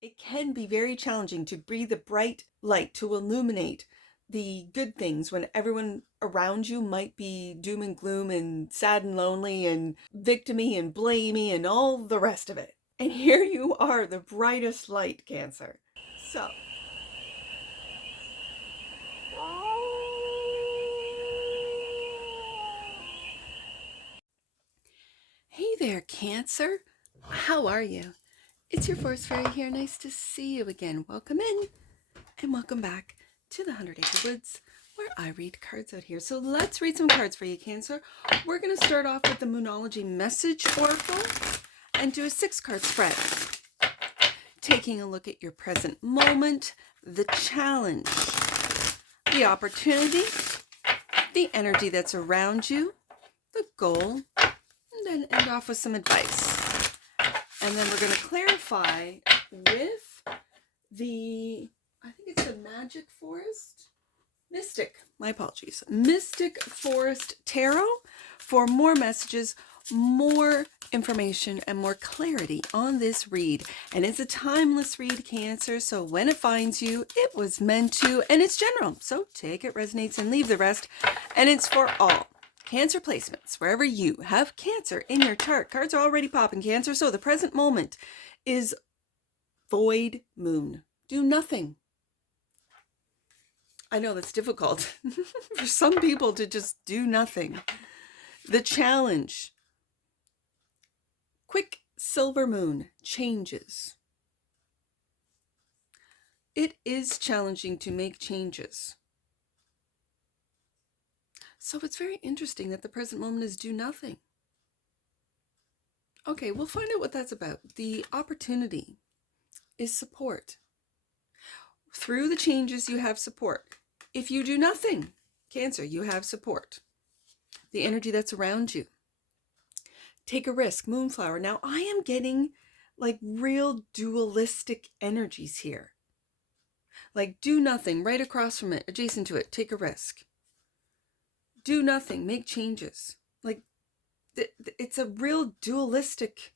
It can be very challenging to breathe a bright light to illuminate the good things when everyone around you might be doom and gloom and sad and lonely and victimy and blamey and all the rest of it. And here you are, the brightest light, Cancer. So, hey there, Cancer. How are you? It's your Force Fairy here. Nice to see you again. Welcome in and welcome back to the 100 Acre Woods, where I read cards out here. So let's read some cards for you, Cancer. We're going to start off with the Moonology Message Oracle and do a 6-card spread. Taking a look at your present moment, the challenge, the opportunity, the energy that's around you, the goal, and then end off with some advice. And then we're going to clarify with the, I think it's the Magic Forest? My apologies. Mystic Forest Tarot for more messages, more information, and more clarity on this read. And it's a timeless read, Cancer, so when it finds you, it was meant to, and it's general. So take it, resonates, and leave the rest. And it's for all Cancer placements, wherever you have Cancer in your chart. Cards are already popping, Cancer. So the present moment is void moon. Do nothing. I know that's difficult for some people to just do nothing. The challenge. Quick silver moon changes. It is challenging to make changes. So it's very interesting that the present moment is do nothing. Okay, we'll find out what that's about. The opportunity is support. Through the changes, you have support. If you do nothing, Cancer, you have support. The energy that's around you. Take a risk, Moonflower. Now, I am getting like real dualistic energies here. Like do nothing, right across from it, adjacent to it, take a risk. Do nothing, make changes. Like it's a real dualistic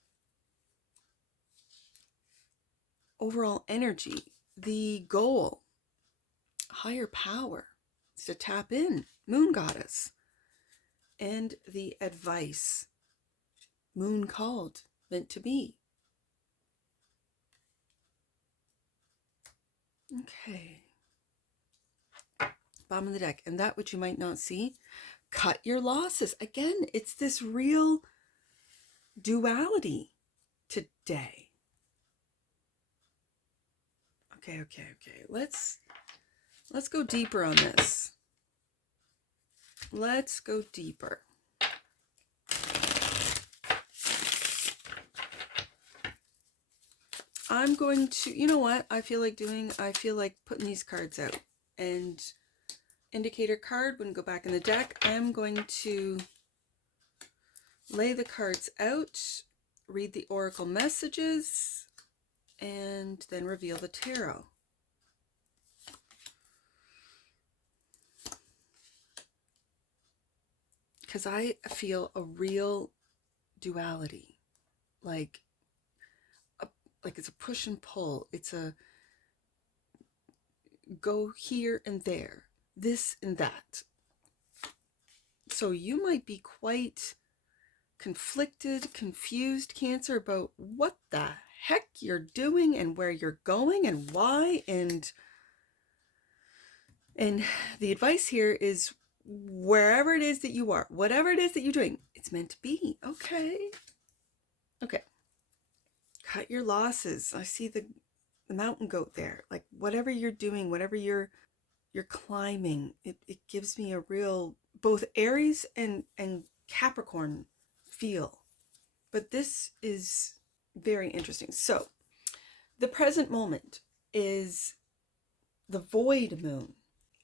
overall energy. The goal, higher power, is to tap in, Moon Goddess. And the advice, Moon called, meant to be. Okay. Bottom of the deck. And that which you might not see, cut your losses. Again, it's this real duality today. Okay. Let's go deeper on this. Let's go deeper. I'm going to, you know what I feel like doing? I feel like putting these cards out. And indicator card wouldn't go back in the deck. I'm going to lay the cards out, read the oracle messages, and then reveal the tarot. Because I feel a real duality, like it's a push and pull. It's a go here and there, this and that. So you might be quite conflicted, confused, Cancer, about what the heck you're doing and where you're going and why. And the advice here is wherever it is that you are, whatever it is that you're doing, it's meant to be. Okay. Cut your losses. I see the mountain goat there. Like whatever you're doing, whatever you're climbing, it gives me a real both Aries and Capricorn feel. But this is very interesting. So the present moment is the void moon.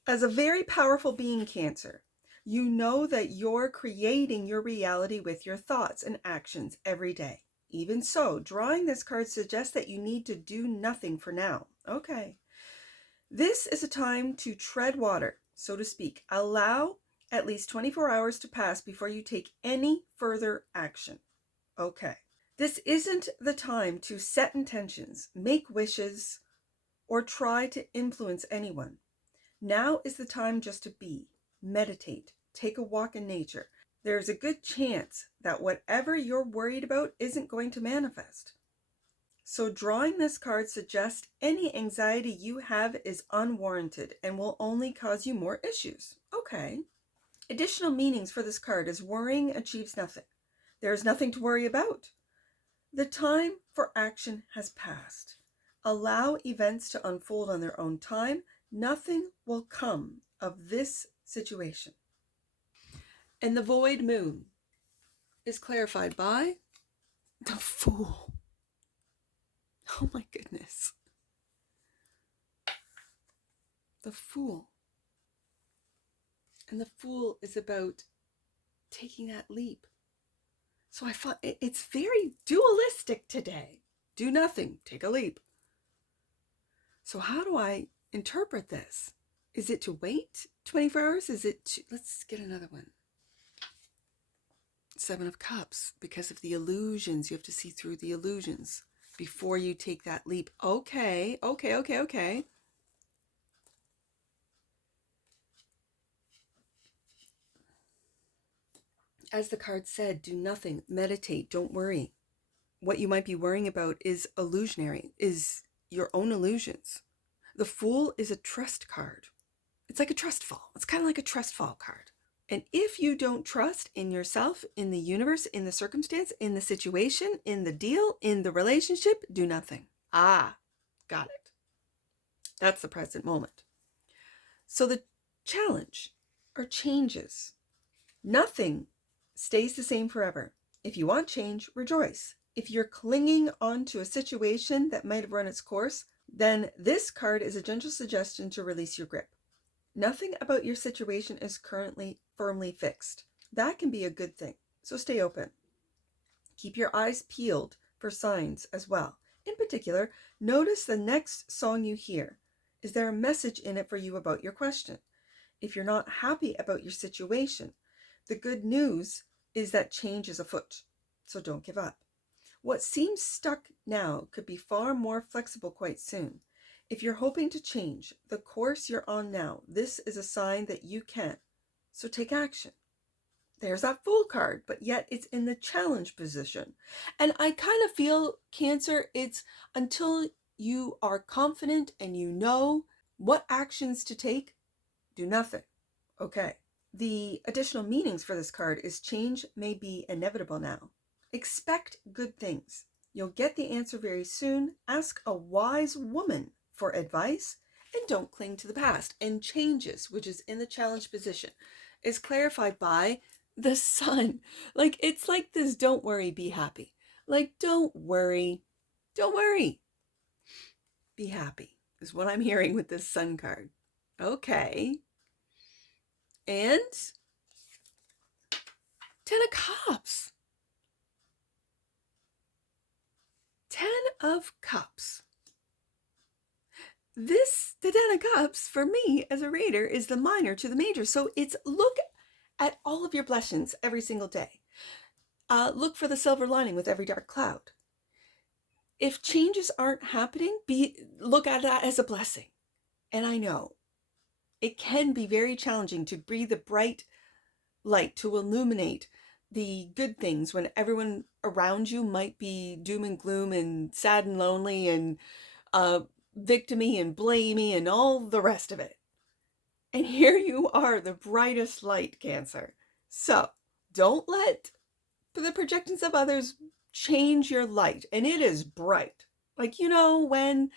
As a very powerful being, Cancer, you know that you're creating your reality with your thoughts and actions every day. Even so, drawing this card suggests that you need to do nothing for now. Okay. This is a time to tread water, so to speak. Allow at least 24 hours to pass before you take any further action. Okay. This isn't the time to set intentions, make wishes, or try to influence anyone. Now is the time just to be, meditate, take a walk in nature. There's a good chance that whatever you're worried about isn't going to manifest. So drawing this card suggests any anxiety you have is unwarranted and will only cause you more issues. Okay. Additional meanings for this card is worrying achieves nothing. There is nothing to worry about. The time for action has passed. Allow events to unfold on their own time. Nothing will come of this situation. And the void moon is clarified by the Fool. Oh my goodness. The Fool. And the Fool is about taking that leap. So I find it's very dualistic today. Do nothing, take a leap. So how do I interpret this? Is it to wait 24 hours? Is it to, let's get another one. 7 of Cups, because of the illusions. You have to see through the illusions before you take that leap. Okay. As the card said, do nothing, meditate, don't worry. What you might be worrying about is illusionary, is your own illusions. The Fool is a trust card. It's like a trust fall. It's kind of like a trust fall card. And if you don't trust in yourself, in the universe, in the circumstance, in the situation, in the deal, in the relationship, do nothing. Ah, got it. That's the present moment. So the challenge are changes. Nothing stays the same forever. If you want change, rejoice. If you're clinging on to a situation that might have run its course, then this card is a gentle suggestion to release your grip. Nothing about your situation is currently firmly fixed. That can be a good thing, so stay open. Keep your eyes peeled for signs as well. In particular, notice the next song you hear. Is there a message in it for you about your question? If you're not happy about your situation, the good news is that change is afoot, so don't give up. What seems stuck now could be far more flexible quite soon. If you're hoping to change the course you're on now, this is a sign that you can. So take action. There's that Fool card, but yet it's in the challenge position. And I kind of feel, Cancer, it's until you are confident and you know what actions to take, do nothing. Okay. The additional meanings for this card is change may be inevitable now. Expect good things. You'll get the answer very soon. Ask a wise woman for advice and don't cling to the past. And changes, which is in the challenge position, is clarified by the Sun. Like, it's like this don't worry, be happy. Like, don't worry, be happy is what I'm hearing with this Sun card. Okay. And 10 of Cups. 10 of Cups. The 10 of Cups, for me as a reader, is the minor to the major. So it's look at all of your blessings every single day. Look for the silver lining with every dark cloud. If changes aren't happening, look at that as a blessing. And I know it can be very challenging to breathe a bright light to illuminate the good things when everyone around you might be doom and gloom and sad and lonely and victimy and blamey and all the rest of it. And here you are, the brightest light, Cancer. So don't let the projections of others change your light. And it is bright. Like, you know, when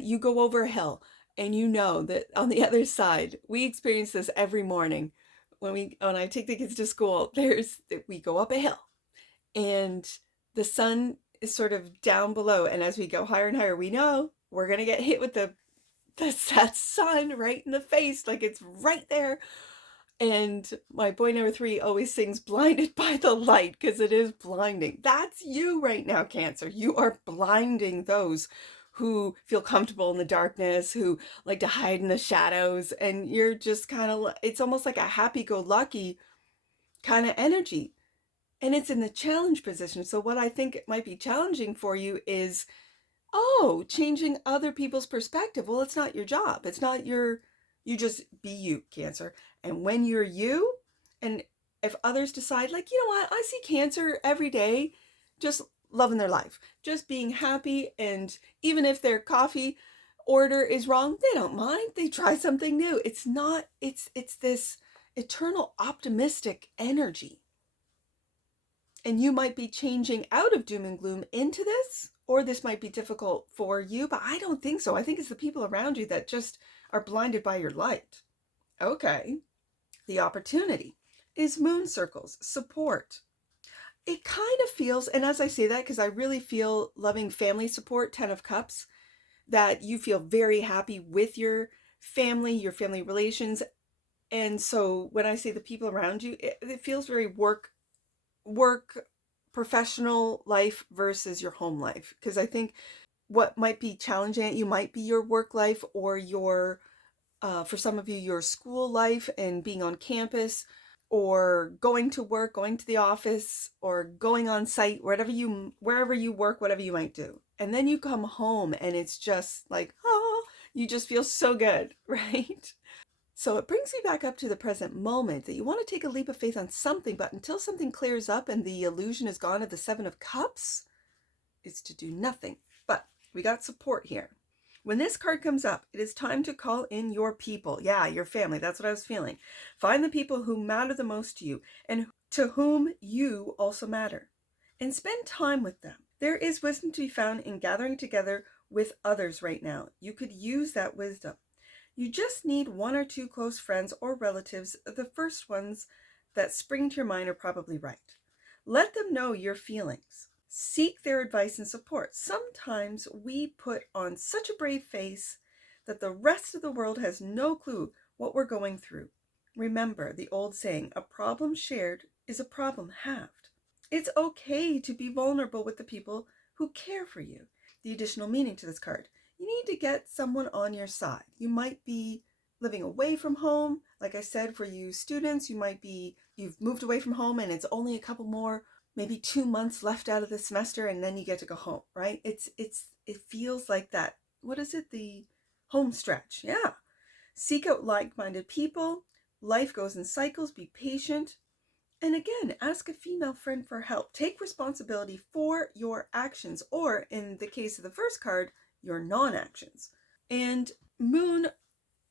you go over a hill and you know that on the other side, we experience this every morning when I take the kids to school, we go up a hill and the sun is sort of down below. And as we go higher and higher, we know we're going to get hit with that sun right in the face. Like, it's right there. And my boy number 3 always sings Blinded by the Light because it is blinding. That's you right now, Cancer. You are blinding those who feel comfortable in the darkness, who like to hide in the shadows. And you're just kind of, it's almost like a happy-go-lucky kind of energy. And it's in the challenge position. So what I think it might be challenging for you is, changing other people's perspective. Well, it's not your job. It's not you just be you, Cancer. And when you're you, and if others decide, like, you know what, I see Cancer every day, just loving their life, just being happy. And even if their coffee order is wrong, they don't mind. They try something new. It's this eternal optimistic energy. And you might be changing out of doom and gloom into this, or this might be difficult for you, but I don't think so. I think it's the people around you that just are blinded by your light. Okay. The opportunity is moon circles, support. It kind of feels, and as I say that, because I really feel loving family support, 10 of Cups, that you feel very happy with your family relations. And so when I say the people around you, it feels very work professional life versus your home life, because I think what might be challenging at you might be your work life, or your for some of you, your school life and being on campus, or going to work, going to the office, or going on site, wherever you work, whatever you might do. And then you come home and it's just like, you just feel so good, right? So it brings me back up to the present moment, that you want to take a leap of faith on something, but until something clears up and the illusion is gone of the 7 of Cups, it's to do nothing. But we got support here. When this card comes up, it is time to call in your people. Yeah, your family. That's what I was feeling. Find the people who matter the most to you and to whom you also matter, and spend time with them. There is wisdom to be found in gathering together with others right now. You could use that wisdom. You just need 1 or 2 close friends or relatives. The first ones that spring to your mind are probably right. Let them know your feelings. Seek their advice and support. Sometimes we put on such a brave face that the rest of the world has no clue what we're going through. Remember the old saying, a problem shared is a problem halved. It's okay to be vulnerable with the people who care for you. The additional meaning to this card: you need to get someone on your side. You might be living away from home. Like I said, for you students, you've moved away from home and it's only a couple more, maybe 2 months left out of the semester, and then you get to go home, right? It feels like that. What is it? The home stretch. Yeah. Seek out like-minded people. Life goes in cycles. Be patient. And again, ask a female friend for help. Take responsibility for your actions, or in the case of the first card, your non-actions. And moon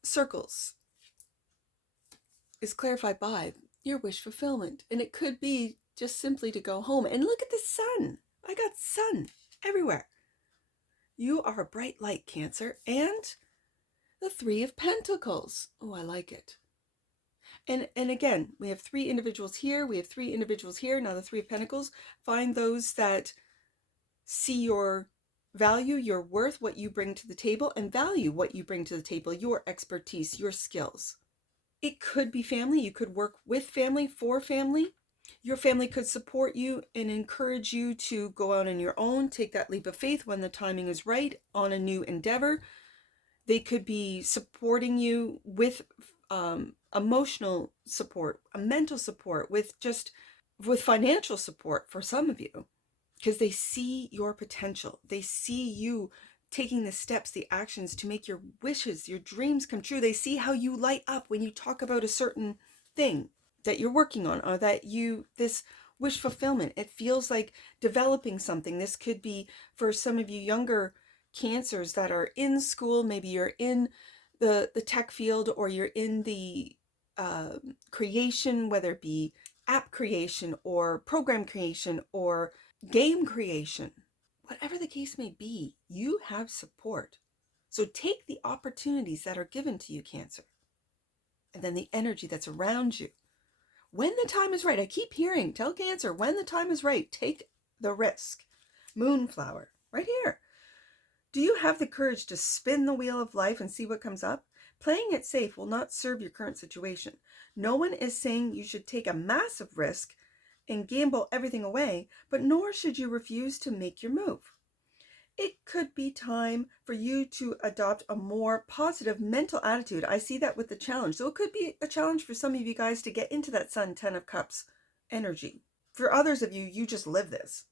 circles is clarified by your wish fulfillment. And it could be just simply to go home. And look at the sun. I got sun everywhere. You are a bright light, Cancer. And the 3 of Pentacles. Oh, I like it. And again, we have 3 individuals here. We have 3 individuals here. Now the 3 of Pentacles. Find those that see your value, your worth, what you bring to the table, and value what you bring to the table, your expertise, your skills. It could be family. You could work with family, for family. Your family could support you and encourage you to go out on your own, take that leap of faith when the timing is right on a new endeavor. They could be supporting you with emotional support, mental support, with financial support for some of you, because they see your potential. They see you taking the steps, the actions to make your wishes, your dreams come true. They see how you light up when you talk about a certain thing that you're working on, or this wish fulfillment. It feels like developing something. This could be for some of you younger Cancers that are in school. Maybe you're in the tech field, or you're in the creation, whether it be app creation or program creation or game creation. Whatever the case may be, you have support. So take the opportunities that are given to you, Cancer, and then the energy that's around you. When the time is right, I keep hearing, tell Cancer, when the time is right, take the risk. Moonflower, right here. Do you have the courage to spin the wheel of life and see what comes up? Playing it safe will not serve your current situation. No one is saying you should take a massive risk and gamble everything away, but nor should you refuse to make your move. It could be time for you to adopt a more positive mental attitude. I see that with the challenge. So it could be a challenge for some of you guys to get into that Sun 10 of Cups energy. For others of you, you just live this.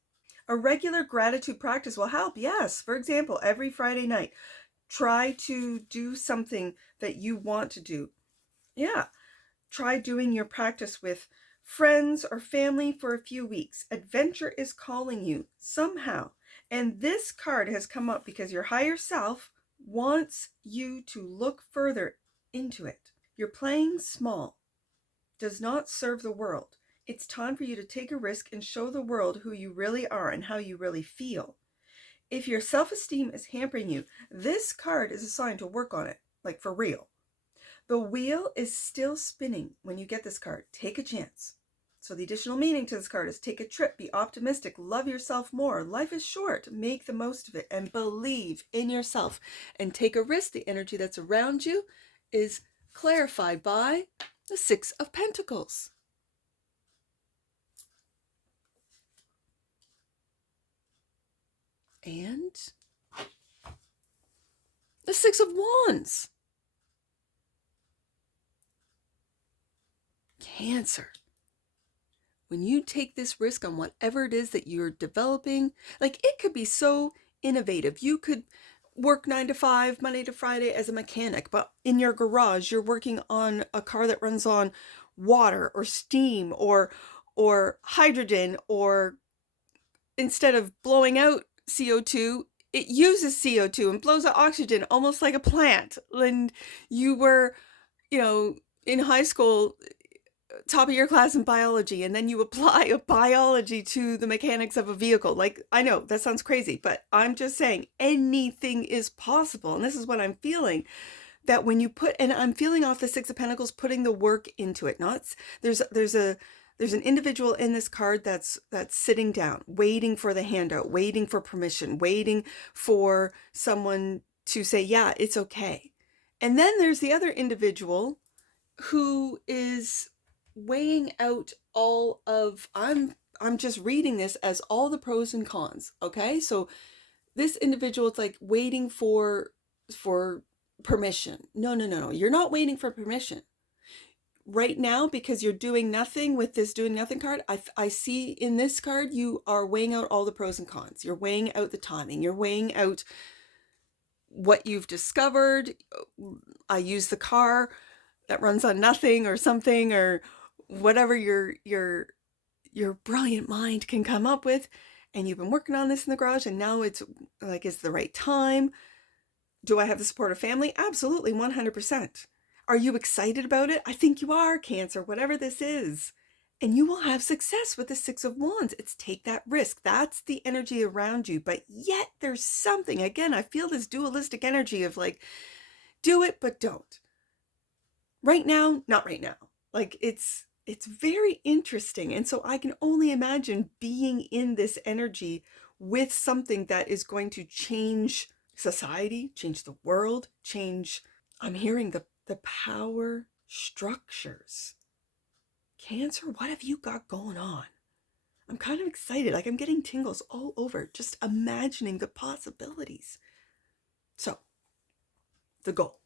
A regular gratitude practice will help. Yes. For example, every Friday night, try to do something that you want to do. Yeah. Try doing your practice with friends or family for a few weeks. Adventure is calling you somehow. And this card has come up because your higher self wants you to look further into it. You're playing small does not serve the world. It's time for you to take a risk and show the world who you really are and how you really feel. If your self-esteem is hampering you, this card is a sign to work on it, like for real. The wheel is still spinning when you get this card. Take a chance. So the additional meaning to this card is take a trip, be optimistic, love yourself more. Life is short. Make the most of it and believe in yourself and take a risk. The energy that's around you is clarified by the Six of Pentacles. And the Six of Wands. Cancer. When you take this risk on whatever it is that you're developing, like it could be so innovative. You could work 9 to 5, Monday to Friday as a mechanic, but in your garage, you're working on a car that runs on water or steam or hydrogen, or instead of blowing out CO2, it uses CO2 and blows out oxygen almost like a plant. And you were, in high school, top of your class in biology, and then you apply a biology to the mechanics of a vehicle. Like, I know that sounds crazy, but I'm just saying anything is possible. And this is what I'm feeling, that when you put, and I'm feeling off the Six of Pentacles, putting the work into it. Not there's an individual in this card that's sitting down, waiting for the handout, waiting for permission, waiting for someone to say, yeah, it's okay. And then there's the other individual who is weighing out all of, I'm just reading this as all the pros and cons. Okay. So this individual, it's like waiting for permission. No. You're not waiting for permission right now, because you're doing nothing with this doing nothing card. I see in this card, you are weighing out all the pros and cons. You're weighing out the timing. You're weighing out what you've discovered. I use the car that runs on nothing or something, or whatever your brilliant mind can come up with. And you've been working on this in the garage, and now it's like, it's the right time. Do I have the support of family? Absolutely, 100%. Are you excited about it? I think you are, Cancer, whatever this is. And you will have success with the Six of Wands. It's take that risk. That's the energy around you. But yet there's something, again, I feel this dualistic energy of like, do it, but don't. Right now, not right now. Like it's very interesting. And so I can only imagine being in this energy with something that is going to change society, change the world, change, I'm hearing the power structures. Cancer, what have you got going on? I'm kind of excited. Like I'm getting tingles all over, just imagining the possibilities. So the goal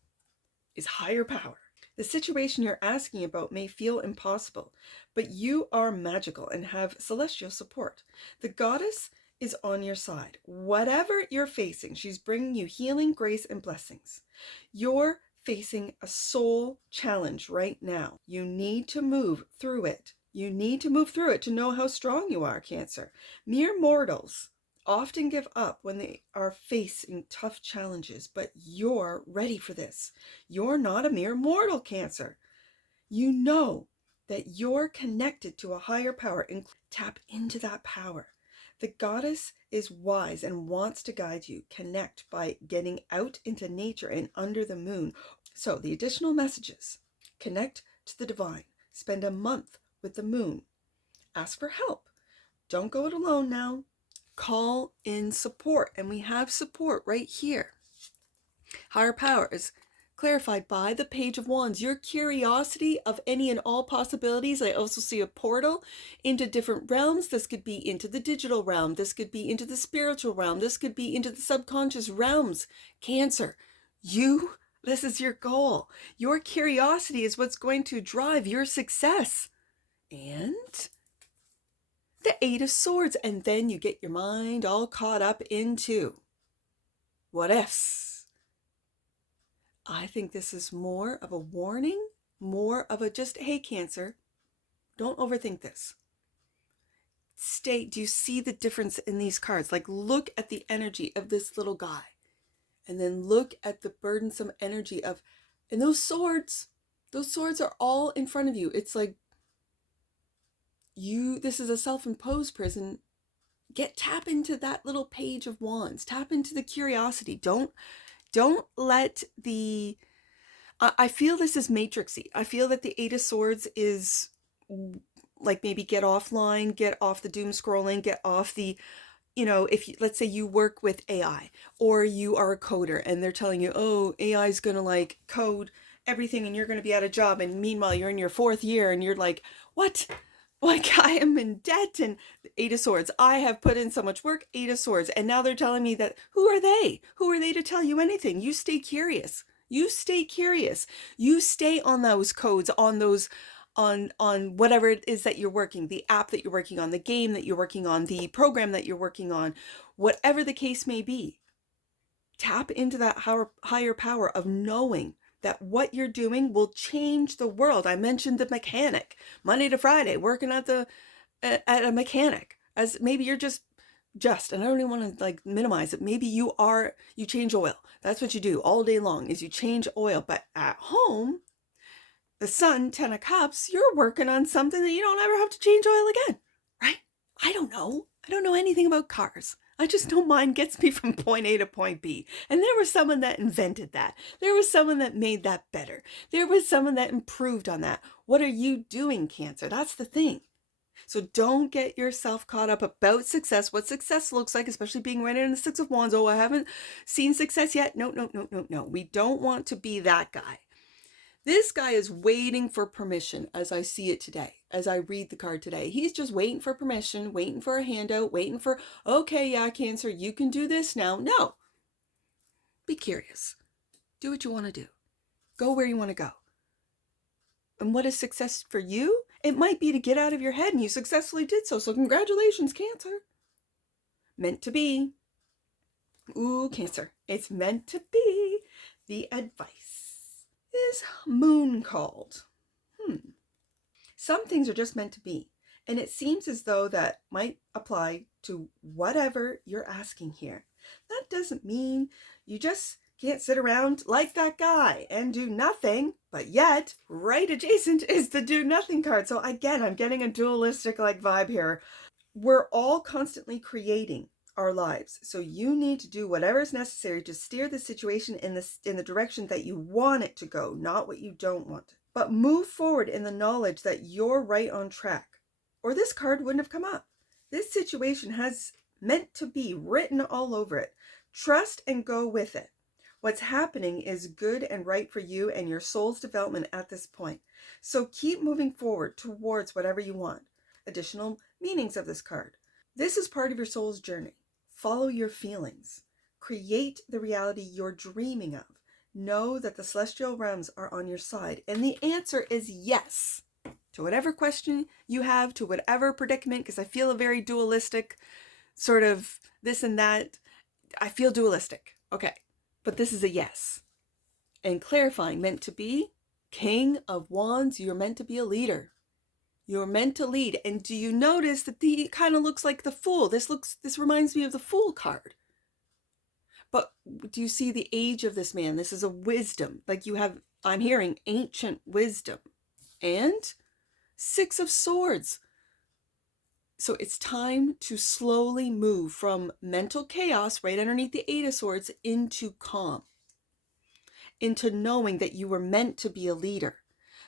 is higher power. The situation you're asking about may feel impossible, but you are magical and have celestial support. The goddess is on your side. Whatever you're facing, she's bringing you healing, grace, and blessings. You're facing a soul challenge right now. You need to move through it. You need to move through it to know how strong you are, Cancer. Mere mortals often give up when they are facing tough challenges, but you're ready for this. You're not a mere mortal, Cancer. You know that you're connected to a higher power, and tap into that power. The goddess is wise and wants to guide you. Connect by getting out into nature and under the moon. So the additional messages: connect to the divine. Spend a month with the moon. Ask for help. Don't go it alone now. Call in support. And we have support right here. Higher power is clarified by the Page of Wands. Your curiosity of any and all possibilities. I also see a portal into different realms. This could be into the digital realm. This could be into the spiritual realm. This could be into the subconscious realms. Cancer, this is your goal. Your curiosity is what's going to drive your success. And the Eight of Swords. And then you get your mind all caught up into what ifs. I think this is more of a warning, more of a just, hey, Cancer, don't overthink this. Do you see the difference in these cards? Like, look at the energy of this little guy, and then look at the burdensome energy of, and those swords are all in front of you. It's like this is a self-imposed prison. Tap into that little page of wands, tap into the curiosity. Don't let the, I feel this is matrixy. I feel that the Eight of Swords is like, maybe get offline, get off the doom scrolling, get off the, if you, let's say you work with AI, or you are a coder and they're telling you, oh, AI is going to like code everything and you're going to be out of job. And meanwhile, you're in your 4th year and you're like, what? Like, I am in debt. And Eight of Swords, I have put in so much work, Eight of Swords. And now they're telling me that, who are they? Who are they to tell you anything? You stay curious. You stay curious. You stay on those codes, on those, on whatever it is that you're working, the app that you're working on, the game that you're working on, the program that you're working on, whatever the case may be. Tap into that higher power of knowing that what you're doing will change the world. I mentioned the mechanic, Monday to Friday, working at a mechanic, as maybe you're just, and I don't even want to like minimize it. Maybe you change oil. That's what you do all day long, is you change oil. But at home, the Sun, 10 of Cups, you're working on something that you don't ever have to change oil again, right? I don't know anything about cars. I just know mine gets me from point A to point B. And there was someone that invented that. There was someone that made that better. There was someone that improved on that. What are you doing, Cancer? That's the thing. So don't get yourself caught up about success, what success looks like, especially being right in the Six of Wands. Oh, I haven't seen success yet. No. We don't want to be that guy. This guy is waiting for permission, as I see it today, as I read the card today. He's just waiting for permission, waiting for a handout, waiting for, okay, yeah, Cancer, you can do this now. No. Be curious. Do what you want to do. Go where you want to go. And what is success for you? It might be to get out of your head, and you successfully did so. So congratulations, Cancer. Meant to be. Ooh, Cancer. It's meant to be. The advice is moon called. Some things are just meant to be. And it seems as though that might apply to whatever you're asking here. That doesn't mean you just can't sit around like that guy and do nothing, but yet right adjacent is the do nothing card. So again, I'm getting a dualistic like vibe here. We're all constantly creating our lives. So you need to do whatever is necessary to steer the situation in the direction that you want it to go, not what you don't want. But move forward in the knowledge that you're right on track, or this card wouldn't have come up. This situation has meant to be written all over it. Trust and go with it. What's happening is good and right for you and your soul's development at this point. So keep moving forward towards whatever you want. Additional meanings of this card. This is part of your soul's journey. Follow your feelings. Create the reality you're dreaming of. Know that the celestial realms are on your side. And the answer is yes. To whatever question you have, to whatever predicament, because I feel a very dualistic sort of this and that. I feel dualistic. Okay. But this is a yes. And clarifying, meant to be, King of Wands, you're meant to be a leader. You're meant to lead. And do you notice that he kind of looks like the Fool? This reminds me of the Fool card. But do you see the age of this man? This is a wisdom. Like you have, I'm hearing ancient wisdom. And Six of Swords. So it's time to slowly move from mental chaos right underneath the Eight of Swords into calm. Into knowing that you were meant to be a leader.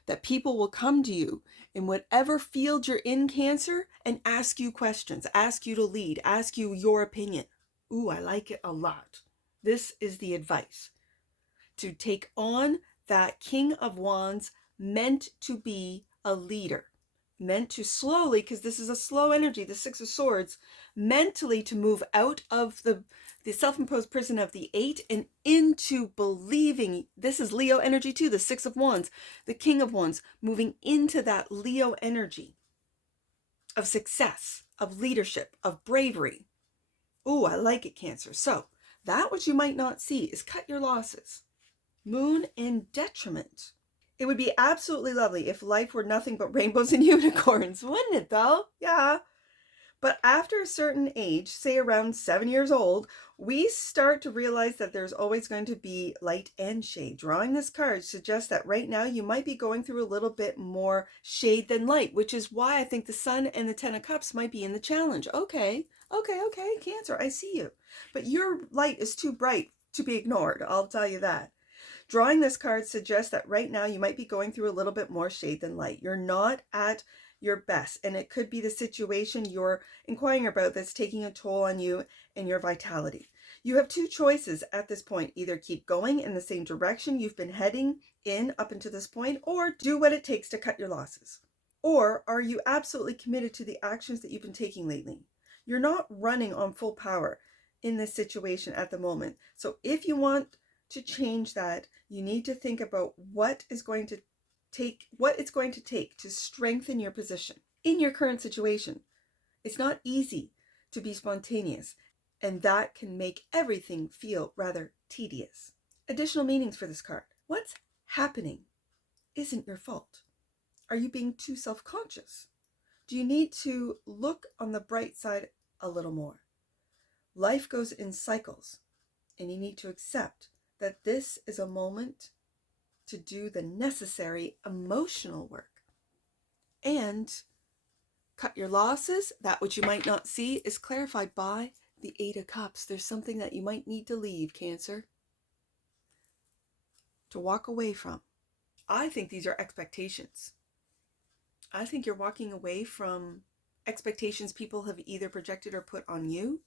That people will come to you in whatever field you're in, Cancer, and ask you questions, ask you to lead, ask you your opinion. Ooh, I like it a lot. This is the advice. To take on that King of Wands, meant to be a leader. Meant to slowly, because this is a slow energy, the Six of Swords, mentally to move out of the self-imposed prison of the Eight and into believing. This is Leo energy too, the Six of Wands, the King of Wands, moving into that Leo energy of success, of leadership, of bravery. Ooh, I like it, Cancer. So that which you might not see is cut your losses. Moon in detriment. It would be absolutely lovely if life were nothing but rainbows and unicorns, wouldn't it though? Yeah. But after a certain age, say around 7 years old, we start to realize that there's always going to be light and shade. Drawing this card suggests that right now you might be going through a little bit more shade than light, which is why I think the Sun and the Ten of Cups might be in the challenge. Okay, Cancer, I see you. But your light is too bright to be ignored, I'll tell you that. Drawing this card suggests that right now you might be going through a little bit more shade than light. You're not at your best, and it could be the situation you're inquiring about that's taking a toll on you and your vitality. You have two choices at this point: either keep going in the same direction you've been heading in up until this point, or do what it takes to cut your losses. Or are you absolutely committed to the actions that you've been taking lately? You're not running on full power in this situation at the moment. So if you want to change that, you need to think about what it's going to take to strengthen your position in your current situation. It's not easy to be spontaneous, and that can make everything feel rather tedious. Additional meanings for this card. What's happening isn't your fault. Are you being too self-conscious? Do you need to look on the bright side a little more? Life goes in cycles, and you need to accept that this is a moment to do the necessary emotional work. And cut your losses. That which you might not see is clarified by the Eight of Cups. There's something that you might need to leave, Cancer, to walk away from. I think these are expectations. I think you're walking away from expectations people have either projected or put on you,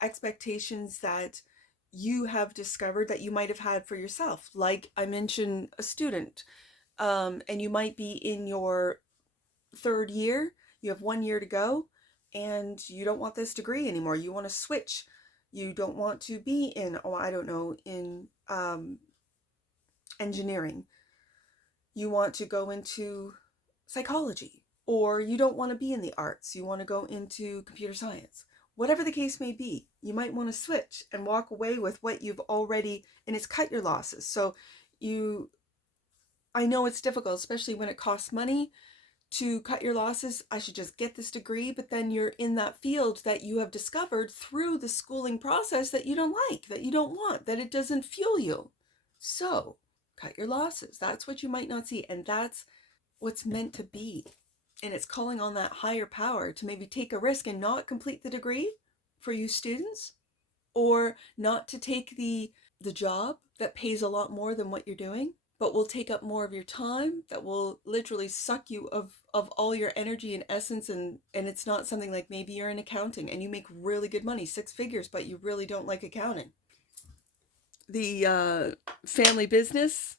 expectations that you have discovered that you might have had for yourself. Like I mentioned, a student, and you might be in your third year, you have 1 year to go, and you don't want this degree anymore. You want to switch. You don't want to be in, in engineering. You want to go into psychology, or you don't want to be in the arts. You want to go into computer science. Whatever the case may be, you might want to switch and walk away with what you've already, and it's cut your losses. So I know it's difficult, especially when it costs money to cut your losses. I should just get this degree, but then you're in that field that you have discovered through the schooling process that you don't like, that you don't want, that it doesn't fuel you. So cut your losses. That's what you might not see, and that's what's meant to be. And it's calling on that higher power to maybe take a risk and not complete the degree for you students, or not to take the job that pays a lot more than what you're doing, but will take up more of your time, that will literally suck you of all your energy and essence. And it's not something like maybe you're in accounting and you make really good money, 6 figures, but you really don't like accounting. The family business.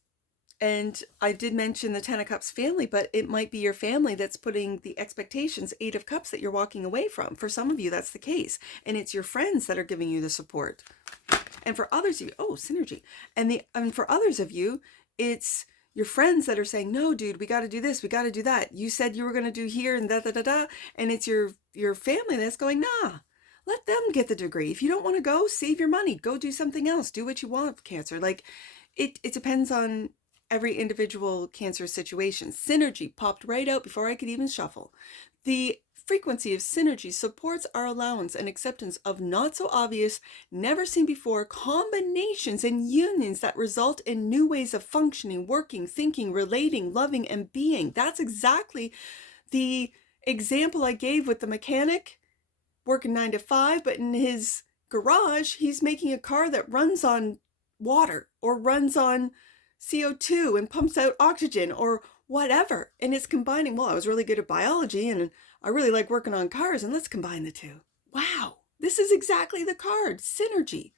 And I did mention the Ten of Cups family, but it might be your family that's putting the expectations, 8 of Cups, that you're walking away from. For some of you, that's the case. And it's your friends that are giving you the support. And for others of you, synergy. And for others of you, it's your friends that are saying, no, dude, we got to do this. We got to do that. You said you were going to do here and da. And it's your family that's going, nah, let them get the degree. If you don't want to go, save your money. Go do something else. Do what you want, Cancer. Like it depends on every individual Cancer situation. Synergy popped right out before I could even shuffle. The frequency of synergy supports our allowance and acceptance of not so obvious, never seen before combinations and unions that result in new ways of functioning, working, thinking, relating, loving, and being. That's exactly the example I gave with the mechanic working 9 to 5, but in his garage, he's making a car that runs on water or runs on CO2 and pumps out oxygen or whatever. And it's combining, well, I was really good at biology and I really like working on cars, and let's combine the two. Wow, this is exactly the card, synergy.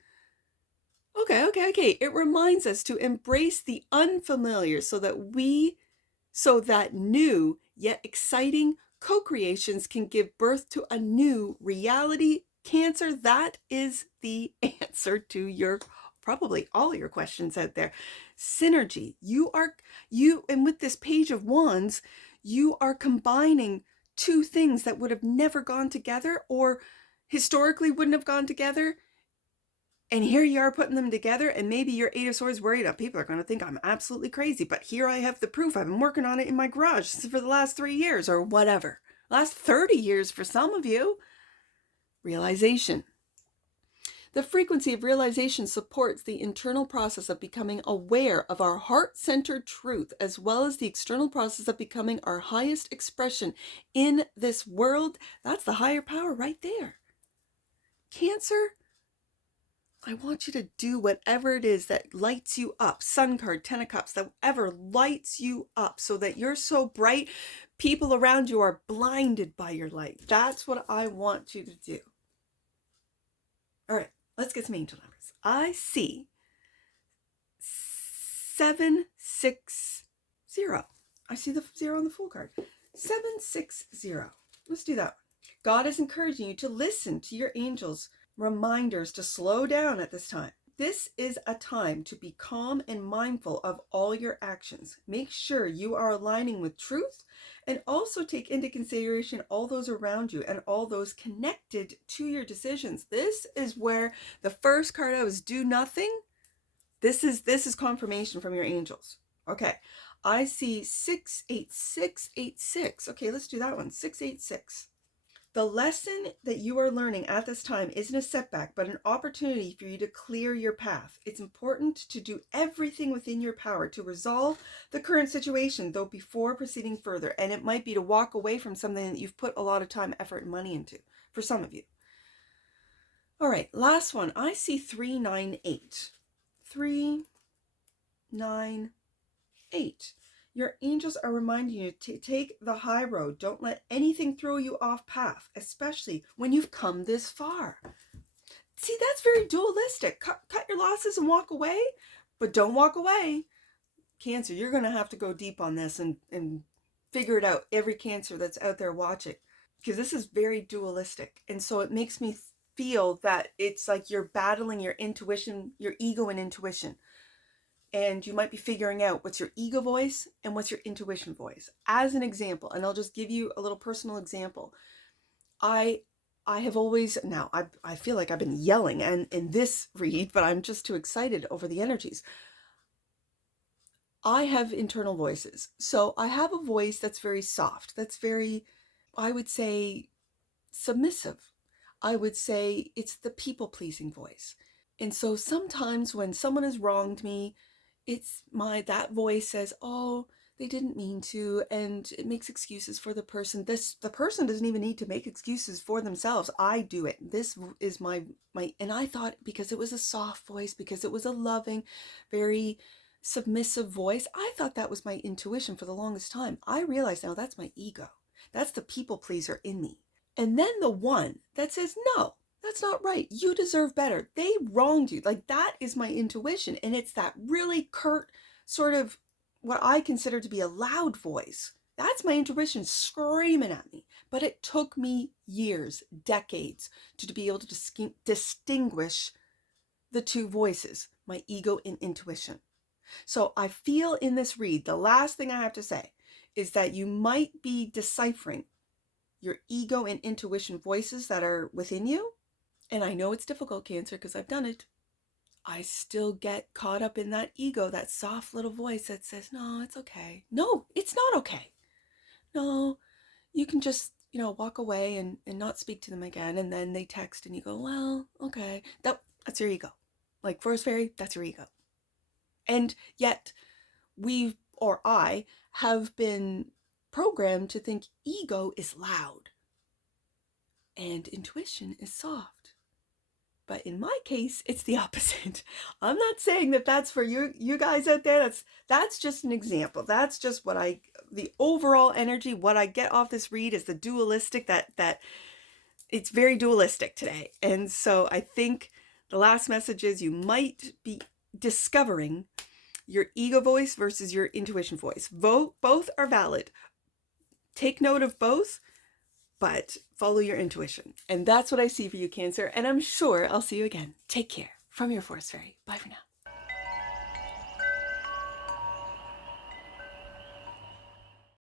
Okay. It reminds us to embrace the unfamiliar so that new yet exciting co-creations can give birth to a new reality. Cancer, that is the answer to your probably all your questions out there. Synergy. And with this Page of Wands, you are combining two things that would have never gone together or historically wouldn't have gone together. And here you are putting them together, and maybe your Eight of Swords worried that people are going to think I'm absolutely crazy, but here I have the proof. I've been working on it in my garage for the last 3 years or whatever. Last 30 years for some of you. Realization. The frequency of realization supports the internal process of becoming aware of our heart-centered truth, as well as the external process of becoming our highest expression in this world. That's the higher power right there. Cancer, I want you to do whatever it is that lights you up. Sun card, 10 of Cups, whatever lights you up so that you're so bright, people around you are blinded by your light. That's what I want you to do. All right, let's get some angel numbers. I see 760. I see the 0 on the Fool card. 760. Let's do that one. God is encouraging you to listen to your angels' reminders to slow down at this time. This is a time to be calm and mindful of all your actions. Make sure you are aligning with truth, and also take into consideration all those around you and all those connected to your decisions. This is where the first card out is do nothing. This is confirmation from your angels. Okay. I see 68686. Okay, let's do that one. 686. The lesson that you are learning at this time isn't a setback, but an opportunity for you to clear your path. It's important to do everything within your power to resolve the current situation, though, before proceeding further. And it might be to walk away from something that you've put a lot of time, effort, and money into, for some of you. All right, last one. I see 398. 398. Your angels are reminding you to take the high road. Don't let anything throw you off path, especially when you've come this far. See, that's very dualistic. Cut your losses and walk away, but don't walk away. Cancer, you're going to have to go deep on this and figure it out. Every Cancer that's out there watching, because this is very dualistic. And so it makes me feel that it's like you're battling your intuition, your ego and intuition. And you might be figuring out what's your ego voice and what's your intuition voice. As an example, and I'll just give you a little personal example. I have always, now I feel like I've been yelling in this read, but I'm just too excited over the energies. I have internal voices. So I have a voice that's very soft, that's very, I would say, submissive. I would say it's the people-pleasing voice. And so sometimes when someone has wronged me, it's that voice says, oh, they didn't mean to, and it makes excuses for the person. The person doesn't even need to make excuses for themselves. I do it. This is my, and I thought because it was a soft voice, because it was a loving, very submissive voice, I thought that was my intuition for the longest time. I realize now that's my ego. That's the people pleaser in me. And then the one that says, no, that's not right. You deserve better. They wronged you. Like, that is my intuition. And it's that really curt, sort of what I consider to be a loud voice. That's my intuition screaming at me. But it took me years, decades, to be able to distinguish the two voices, my ego and intuition. So I feel in this read, the last thing I have to say is that you might be deciphering your ego and intuition voices that are within you. And I know it's difficult, Cancer, because I've done it. I still get caught up in that ego, that soft little voice that says, no, it's okay. No, it's not okay. No, you can just, walk away and not speak to them again. And then they text and you go, well, okay. That's your ego. Like Forest Fairy, that's your ego. And yet I have been programmed to think ego is loud and intuition is soft. But in my case, it's the opposite. I'm not saying that that's for you guys out there. That's just an example. That's just the overall energy, what I get off this read is the dualistic, that it's very dualistic today. And so I think the last message is you might be discovering your ego voice versus your intuition voice. Both are valid. Take note of both, but follow your intuition. And that's what I see for you, Cancer. And I'm sure I'll see you again. Take care. From your Forest Fairy. Bye for now.